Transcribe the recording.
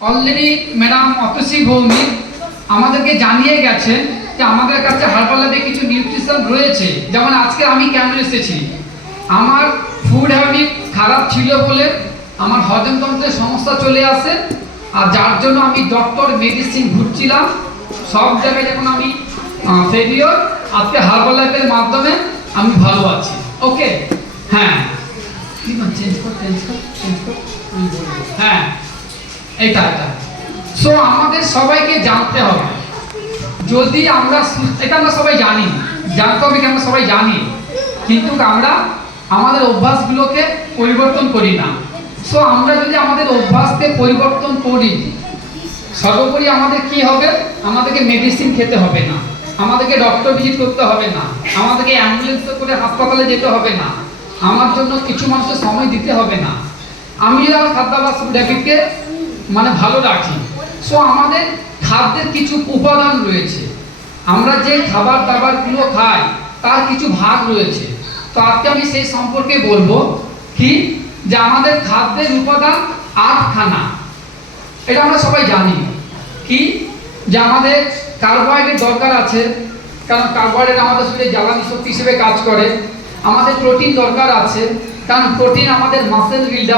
Already madam Atasi Bhowmik আমাদেরকে জানিয়ে গেছেন যে আমাদের কাছে হার্বাল ল্যাবে কিছু নিউট্রিশন রয়েছে। যেমন আজকে আমি কেন এসেছি, আমার ফুড হ্যাবিট খারাপ ছিল বলে আমার হজমতন্ত্রের সমস্যা চলে আসে, আর যার জন্য আমি ডক্টর মেডিসিন ঘুরছিলাম সব জায়গায়। যখন আমি ফেলিওর, আজকে হার্বাল ল্যাবের মাধ্যমে আমি ভালো আছি। ওকে, হ্যাঁ চেঞ্জ কর। হ্যাঁ এটা সো আমাদের সবাইকে জানতে হবে, যদি আমরা এটা আমরা সবাই জানি, জানতে হবে কি আমরা সবাই জানি, কিন্তু আমরা আমাদের অভ্যাসগুলোকে পরিবর্তন করি না। সো আমরা যদি আমাদের অভ্যাসকে পরিবর্তন করি, সর্বোপরি আমাদের কি হবে, আমাদেরকে মেডিসিন খেতে হবে না, আমাদেরকে ডক্টর ভিজিট করতে হবে না, আমাদেরকে অ্যাম্বুলেন্সে করে হাসপাতালে যেতে হবে না, আমার জন্য কিছু মানুষের সময় দিতে হবে না। আমি আমার খাদ্যাভ্যাস ফুড হ্যাবিটকে ভালো রাখি। সো আমাদের খাদ্যের কিছু উপাদান রয়েছে, আমরা যে খাবার দাবারগুলো খাই তার কিছু ভাগ রয়েছে। তো আজকে আমি সেই সম্পর্কে বলবো কি, যে আমাদের খাদ্যের উপাদান 8খানা। এটা আমরা সবাই জানি কি, যে আমাদের কার্বোহাইড্রেট দরকার আছে, কারণ কার্বোহাইড্রেট আমাদের শরীরে জ্বালানি শক্তি হিসেবে কাজ করে। আমাদের প্রোটিন দরকার আছে, কারণ প্রোটিন আমাদের মাসেল বিল্ড